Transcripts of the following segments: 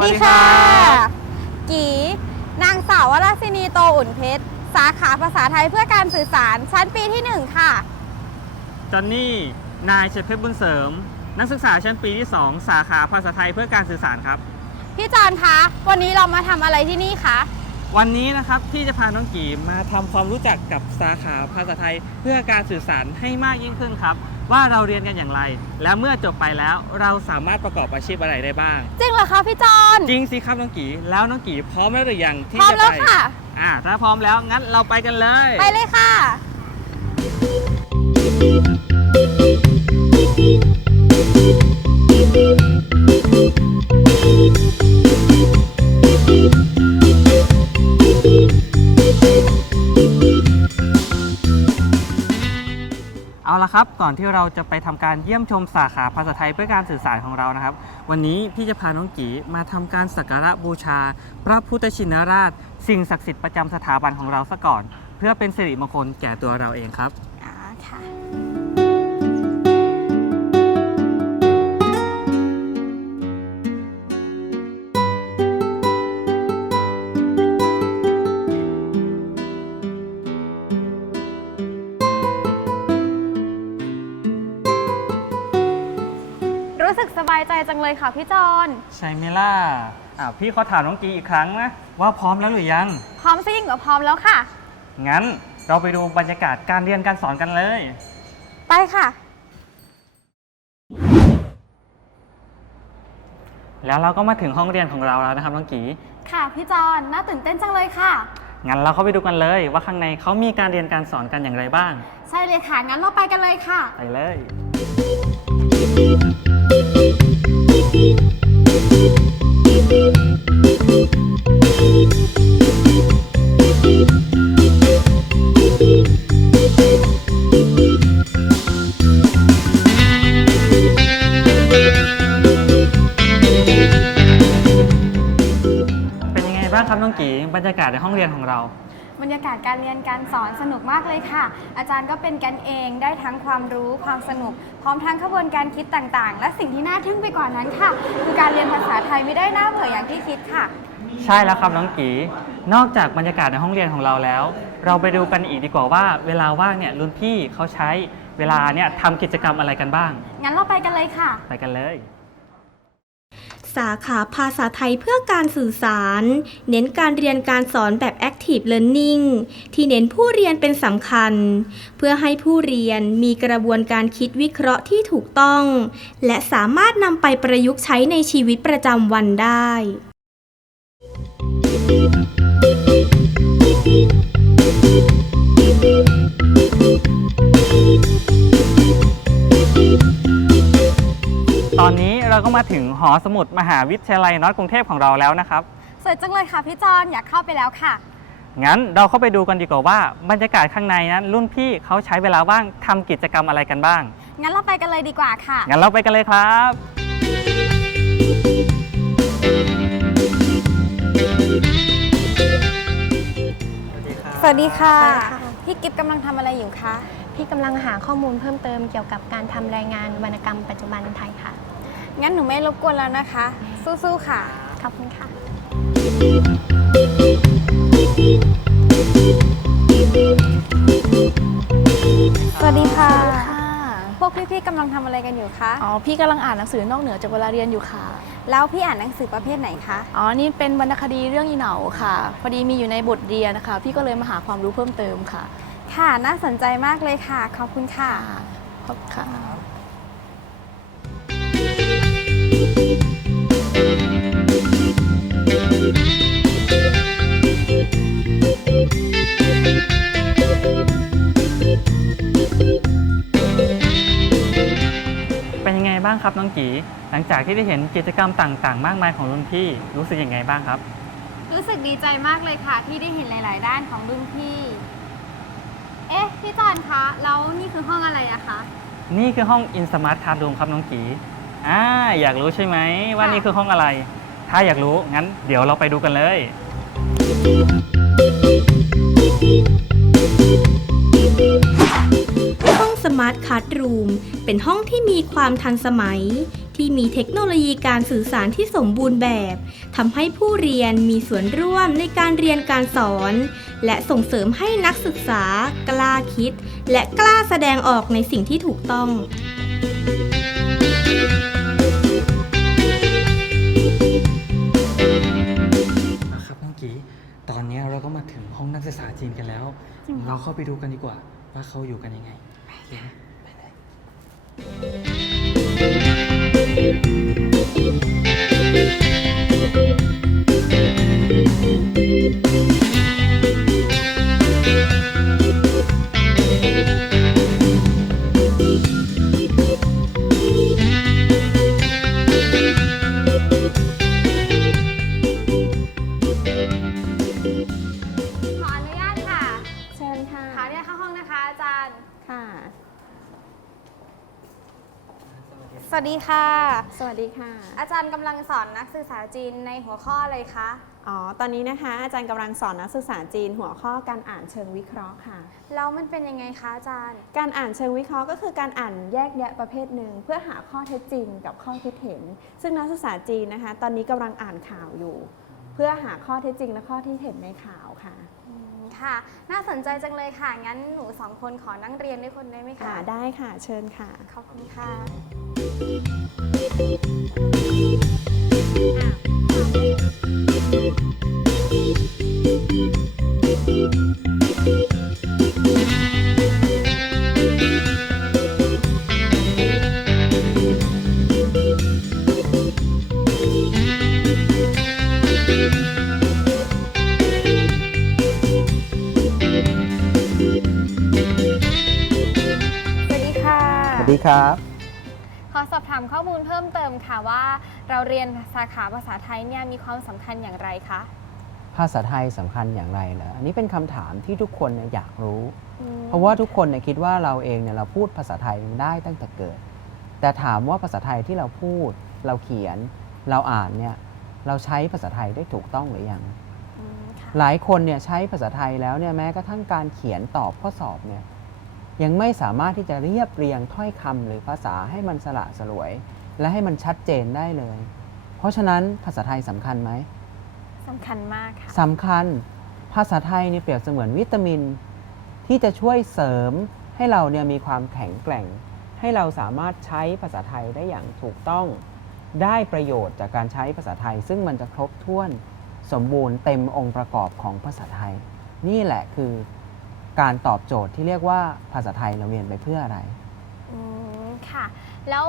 วัสดีค่ะสวัสดีครับกีนางสาววราศินีโตอุ่นเพชร สาขาภาษาไทยเพื่อการสื่อสารชั้นปีที่ 1 ค่ะ จอนนี่ นายเฉดเพชรบุญเสริม นักศึกษาชั้นปีที่ 2 สาขาภาษาไทยเพื่อการสื่อสารครับ พี่จอนคะ วันนี้เรามาทำอะไรที่นี่คะ วันนี้นะครับที่จะพาน้องกีมาทำความรู้จักกับสาขาภาษาไทย เพื่อการสื่อสารให้มากยิ่งขึ้นครับ ว่าเราเรียนกันอย่างไร และเมื่อจบไปแล้วเราสามารถประกอบอาชีพอะไรได้บ้าง จริงเหรอคะพี่จอนจริงสิครับน้องกีแล้วน้องกีพร้อมแล้วหรือยังที่พร้อมจะแล้วไปค่ะอ่าถ้าพร้อมแล้วงั้นเราไปกันเลย ไปเลยค่ะ ละครับ ก่อนที่เราจะไปทำการเยี่ยมชมสาขาภาษาไทยเพื่อการสื่อสารของเรานะครับ วันนี้พี่จะพาน้องกีมาทำการสักการะบูชา พระพุทธชินราช สิ่งศักดิ์สิทธิ์ประจำสถาบันของเราซะก่อน เพื่อเป็นสิริมงคลแก่ตัวเราเองครับ เลยค่ะพี่จอนใช่ไหมล่ะอ่าพี่ขอถามน้องกีอีกครั้งนะ ว่าพร้อมแล้วหรือยัง พร้อมซิ่งกับพร้อมแล้วค่ะ งั้นเราไปดูบรรยากาศการเรียนการสอนกันเลย ไปค่ะ แล้วเราก็มาถึงห้องเรียนของเราแล้วนะครับน้องกีค่ะพี่จอนน่าตื่นเต้นจังเลยค่ะ งั้นเราเข้าไปดูกันเลย ว่าข้างในเขามีการเรียนการสอนกันอย่างไรบ้าง ใช่เลยค่ะงั้นเราไปกันเลยค่ะ ไปเลย เป็นยังไงบ้างครับน้องกีบรรยากาศในห้องเรียนของเรา บรรยากาศการเรียนการสอนสนุกมากเลยค่ะ อาจารย์ก็เป็นกันเองได้ทั้งความรู้ความสนุก พร้อมทั้งขบวนการคิดต่างๆ และสิ่งที่น่าทึ่งไปกว่านั้นค่ะ คือการเรียนภาษาไทยไม่ได้น่าเบื่ออย่างที่คิดค่ะ ใช่แล้วครับน้องกีนอกจากบรรยากาศในห้องเรียนของเราแล้ว เราไปดูกันอีกดีกว่าว่า เวลาว่างเนี่ยรุ่นพี่เขาใช้เวลาเนี่ยทำกิจกรรมอะไรกันบ้าง งั้นเราไปกันเลยค่ะ ไปกันเลย สาขาภาษาไทยเพื่อการสื่อสาร เน้นการเรียนการสอนแบบ Active Learning ที่เน้นผู้เรียนเป็นสำคัญ เพื่อให้ผู้เรียนมีกระบวนการคิดวิเคราะห์ที่ถูกต้อง และสามารถนำไปประยุกต์ใช้ในชีวิตประจำวันได้ตอ ก็มาถึงหอสมุดมหาวิทยาลัยน็อตกรุงเทพของเราแล้วนะครับ สวยจังเลยค่ะพี่จอนอยากเข้าไปแล้วค่ะ งั้นเราเข้าไปดูกันดีกว่าว่าบรรยากาศข้างในนั้น รุ่นพี่เขาใช้เวลาว่างทำกิจกรรมอะไรกันบ้าง งั้นเราไปกันเลยดีกว่าค่ะ งั้นเราไปกันเลยครับ สวัสดีค่ะ สวัสดีค่ะ พี่กิฟกำลังทำอะไรอยู่คะ พี่กำลังหาข้อมูลเพิ่มเติมเกี่ยวกับการทำรายงานวรรณกรรมปัจจุบันไทยค่ะ งั้นหนูไม่รบกวนแล้วนะคะ สู้ๆค่ะ ขอบคุณค่ะ สวัสดีค่ะค่ะ พวกพี่ๆกำลังทำอะไรกันอยู่คะ อ๋อ พี่กำลังอ่านหนังสือนอกเหนือจากเวลาเรียนอยู่ค่ะ แล้วพี่อ่านหนังสือประเภทไหนคะ อ๋อ นี่เป็นวรรณคดีเรื่องอีเหนาค่ะ พอดีมีอยู่ในบทเรียนนะคะ พี่ก็เลยมาหาความรู้เพิ่มเติมค่ะ ค่ะ น่าสนใจมากเลยค่ะ ขอบคุณค่ะ ขอบค่ะเป็ บ้างครับน้องกีหลังจากที่ได้เห็นกิจกรรมต่างๆ มากมายของรุ่นพี่รู้สึกยังไงบ้างครับ รู้สึกดีใจมากเลยค่ะ ที่ได้เห็นหลาย ๆ ด้านของรุ่นพี่ เอ๊ะพี่จอนคะแล้วนี่คือห้องอะไรอะคะนี่คือห้อง In Smart Classroom ครับน้องกีอ่าอยากรู้ใช่ไหมว่าค่ะนี่คือห้องอะไร ถ้าอยากรู้งั้นเดี๋ยวเราไปดูกันเลย ห้อง Smart Classroom เป็นห้องที่มีความทันสมัยที่ที่มีเทคโนโลยีการสื่อสารที่สมบูรณ์แบบทำให้ผู้เรียนมีส่วนร่วมในการเรียนการสอน และส่งเสริมให้นักศึกษากล้าคิด และกล้าแสดงออกในสิ่งที่ถูกต้องครับน้องกีตอนนี้เราก็มาถึงห้องนักศึกษาจีนกันแล้ว เราเข้าไปดูกันดีกว่าว่าเขาอยู่กันยังไง โอเค สวัสดีค่ะ สวัสดีค่ะ อาจารย์กำลังสอนนักศึกษาจีนในหัวข้ออะไรคะ อ๋อ ตอนนี้นะคะอาจารย์กำลังสอนนักศึกษาจีนหัวข้อการอ่านเชิงวิเคราะห์ค่ะ แล้วมันเป็นยังไงคะอาจารย์ การอ่านเชิงวิเคราะห์ก็คือการอ่านแยกแยะประเภทหนึ่งเพื่อหาข้อเท็จจริงกับข้อคิดเห็น ซึ่งนักศึกษาจีนนะคะ ตอนนี้กำลังอ่านข่าวอยู่ เพื่อหาข้อเท็จจริงและข้อที่เห็นในข่าวค่ะอืมค่ะ น่าสนใจจังเลยค่ะ งั้นหนูสองคนขอนั่งเรียนด้วยคนได้ไหมค่ะคะได้ค่ะ เชิญค่ะ ขอบคุณค่ะ สวัสดีค่ะสวัสดีครับามข้อมูลเพิ่มเติมค่ะว่า เราเรียนสาขาภาษาไทยเนี่ยมีความสำคัญอย่างไรคะภาษาไทยสำคัญอย่างไรเหรออันนี้เป็นคำถามที่ทุกคนเนี่ยอยากรู้ อืมเพราะว่าทุกคนเนี่ยคิดว่าเราเองเนี่ยเราพูดภาษาไทยได้ตั้งแต่เกิด แต่ถามว่าภาษาไทยที่เราพูด เราเขียน เราอ่านเนี่ยเราใช้ภาษาไทยได้ถูกต้องหรือยัง อืมค่ะ หลายคนเนี่ยใช้ภาษาไทยแล้วเนี่ยแม้กระทั่งการเขียนตอบข้อสอบเนี่ย ยังไม่สามารถที่จะเรียบเรียงถ้อยคำหรือภาษาให้มันสละสลวย และให้มันชัดเจนได้เลย เพราะฉะนั้นภาษาไทยสำคัญไหมสำคัญมากค่ะสำคัญภาษาไทยเนี่ยเปรียบเสมือนวิตามิน ที่จะช่วยเสริมให้เราเนี่ยมีความแข็งแกร่ง ให้เราสามารถใช้ภาษาไทยได้อย่างถูกต้อง ได้ประโยชน์จากการใช้ภาษาไทย ซึ่งมันจะครบถ้วนสมบูรณ์เต็มองค์ประกอบของภาษาไทย นี่แหละคือ การตอบโจทย์ที่เรียกว่าภาษาไทยเราเรียนไปเพื่ออะไร อืมค่ะ แล้ว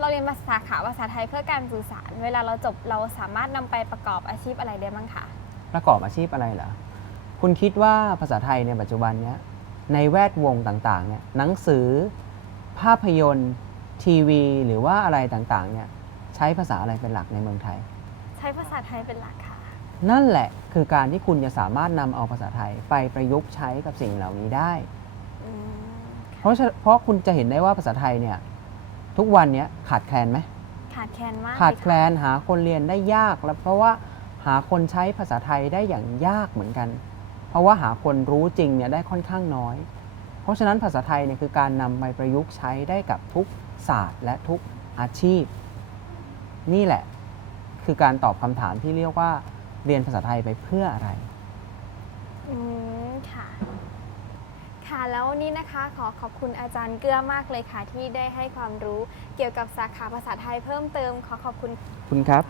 เราเรียนภาษาขาภาษาไทยเพื่อการสื่อสาร เวลาเราจบเราสามารถนำไปประกอบอาชีพอะไรได้บ้างคะประกอบอาชีพอะไรเหรอ คุณคิดว่าภาษาไทยในปัจจุบันเนี้ยในแวดวงต่างๆเนี่ยหนังสือ ภาพยนตร์ ทีวี หรือว่าอะไรต่างๆเนี่ยใช้ภาษาอะไรเป็นหลักในเมืองไทย ใช้ภาษาไทยเป็นหลักค่ะ นั่นแหละคือการที่คุณจะสามารถนำเอาภาษาไทยไปประยุกต์ใช้กับสิ่งเหล่านี้ได้ อืมเพราะฉะเพราะคุณจะเห็นได้ว่าภาษาไทยเนี่ยทุกวันเนี้ยขาดแคลนไหม ขาดแคลนมากขาดเลยะแคลนหาคนเรียนได้ยากแล้วเพราะว่าหาคนใช้ภาษาไทยได้อย่างยากเหมือนกัน เพราะว่าหาคนรู้จริงเนี่ยได้ค่อนข้างน้อย เพราะฉะนั้นภาษาไทยเนี่ยคือการนำไปประยุกต์ใช้ได้กับทุกศาสตร์และทุกอาชีพ นี่แหละคือการตอบคำถามที่เรียกว่า เรียนภาษาไทยไปเพื่ออะไร อืมค่ะ ค่ะแล้ววันนี้นะคะขอขอบคุณอาจารย์เกื้อมากเลยค่ะ ที่ได้ให้ความรู้เกี่ยวกับสาขาภาษาไทยเพิ่มเติม ขอขอบคุณ คุณครับ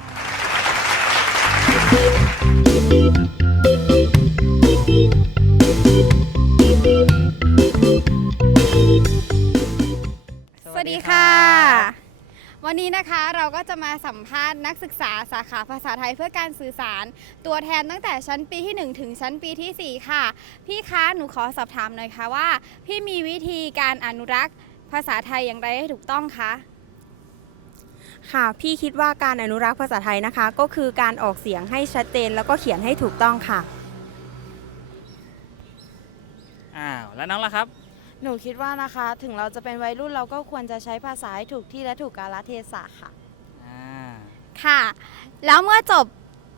สวัสดีค่ะ วันนี้นะคะเราก็จะมาสัมภาษณ์นักศึกษาสาขาภาษาไทยเพื่อการสื่อสาร ตัวแทนตั้งแต่ชั้นปีที่ 1 ถึงชั้นปีทีสี่ 4 ค่ะ พี่คะหนูขอสอบถามหน่อยค่ะว่า พี่มีวิธีการอนุรักษ์ ภาษาไทยอย่างไรให้ถูกต้องคะค่ะ พี่คิดว่าการอนุรักษ์ภาษาไทยนะคะ ก็คือการออกเสียงให้ชัดเจนแล้วก็เขียนให้ถูกต้องค่ะ อ้าว แล้วน้องล่ะครับ หนูคิดว่านะคะ ถึงเราจะเป็นวัยรุ่นเราก็ควรจะใช้ภาษาให้ถูกที่และถูกกาลเทศะค่ะ อ่าค่ะ แล้วเมื่อจบ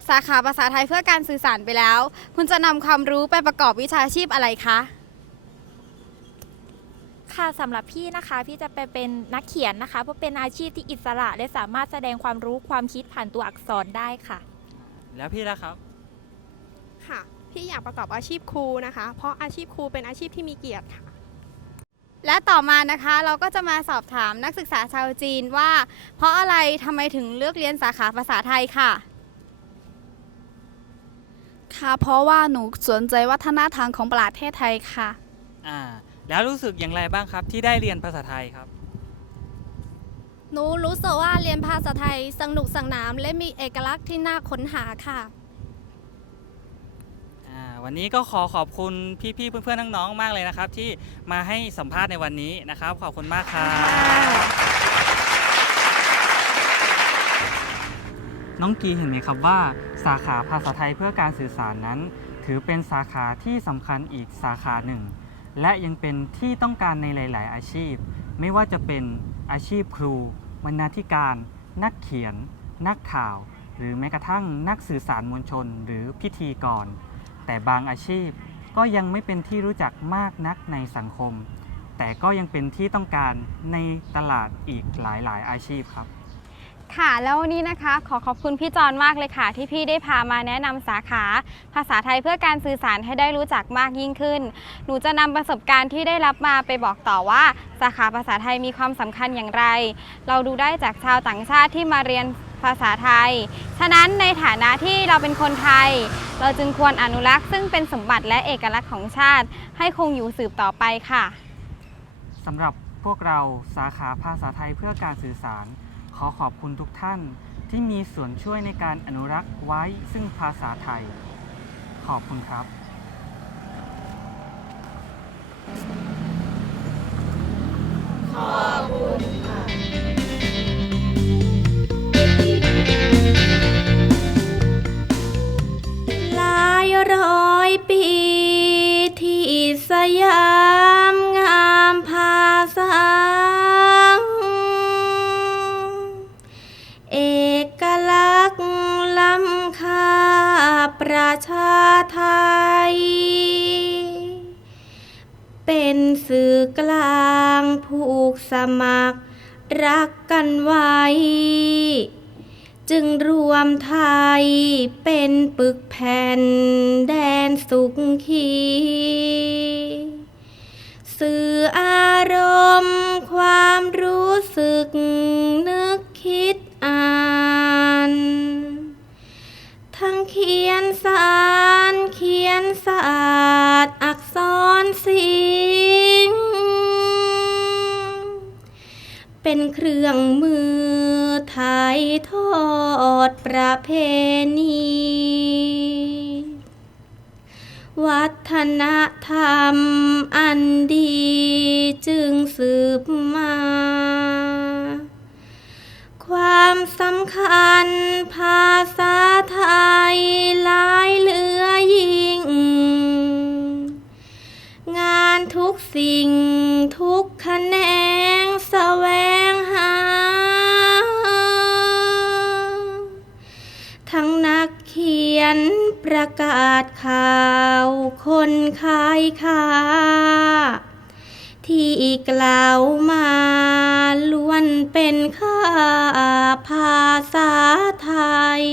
สาขาภาษาไทยเพื่อการสื่อสารไปแล้ว คุณจะนำความรู้ไปประกอบวิชาชีพอะไรคะ ค่ะสำหรับพี่นะคะพี่จะไปเป็นนักเขียนนะคะ เพราะเป็นอาชีพที่อิสระและสามารถแสดงความรู้ความคิดผ่านตัวอักษรได้ค่ะ แล้วพี่ล่ะครับ ค่ะ พี่อยากประกอบอาชีพครูนะคะ เพราะอาชีพครูเป็นอาชีพที่มีเกียรติค่ะ และต่อมานะคะเราก็จะมาสอบถามนักศึกษาชาวจีนว่า เพราะอะไรทำไมถึงเลือกเรียนสาขาภาษาไทยค่ะ ค่ะ เพราะว่าหนูสนใจวัฒนธรรมของประเทศไทยค่ะ อ่า แล้วรู้สึกอย่างไรบ้างครับที่ได้เรียนภาษาไทยครับ หนูรู้สึกว่าเรียนภาษาไทยสนุกสนานและมีเอกลักษณ์ที่น่าค้นหาค่ะอ่า วันนี้ก็ขอขอบคุณพี่ๆเพื่อนๆน้องๆมากเลยนะครับ ที่มาให้สัมภาษณ์ในวันนี้นะครับ ขอบคุณมากครับน้องกีเห็นไหมครับว่า สาขาภาษาไทยเพื่อการสื่อสารนั้น ถือเป็นสาขาที่สำคัญอีกสาขาหนึ่ง และยังเป็นที่ต้องการในหลาย ๆ อาชีพ ไม่ว่าจะเป็นอาชีพครูบรรณาธิการ นักเขียน นักข่าว หรือแม้กระทั่งนักสื่อสารมวลชน หรือพิธีกร แต่บางอาชีพก็ยังไม่เป็นที่รู้จักมากนักในสังคม แต่ก็ยังเป็นที่ต้องการในตลาดอีกหลายๆ อาชีพครับ ค่ะแล้ววันนี้นะคะ ขอขอบคุณพี่จอนมากเลยค่ะ ที่พี่ได้พามาแนะนำสาขา ภาษาไทยเพื่อการสื่อสารให้ได้รู้จักมากยิ่งขึ้น หนูจะนำประสบการณ์ที่ได้รับมาไปบอกต่อว่า สาขาภาษาไทยมีความสำคัญอย่างไร เราดูได้จากชาวต่างชาติที่มาเรียน ภาษาไทย ฉะนั้นในฐานะที่เราเป็นคนไทย เราจึงควรอนุรักษ์ซึ่งเป็นสมบัติและเอกลักษณ์ของชาติ ให้คงอยู่สืบต่อไปค่ะ สำหรับพวกเราสาขาภาษาไทยเพื่อการสื่อสาร ขอขอบคุณทุกท่านที่มีส่วนช่วยในการอนุรักษ์ไว้ซึ่งภาษาไทย ขอบคุณครับ ปีที่สยาม สื่ออารมณ์ ความรู้สึก นึกคิดอ่าน ทั้งเขียนสารเขียนศาสตร์อักษรศิลป์เป็นเครื่องมือไทยทอดประเพณี วัฒนธรรมอันดีจึงสืบมา ความสำคัญภาษาไทยหลายเหลือยิ่ง งานทุกสิ่งทุกแขนงแสวงหา ทั้งนักเขียน ประกาศข่าวคนขายข้า ที่กล่าวมาล้วนเป็นค่าภาษาไทย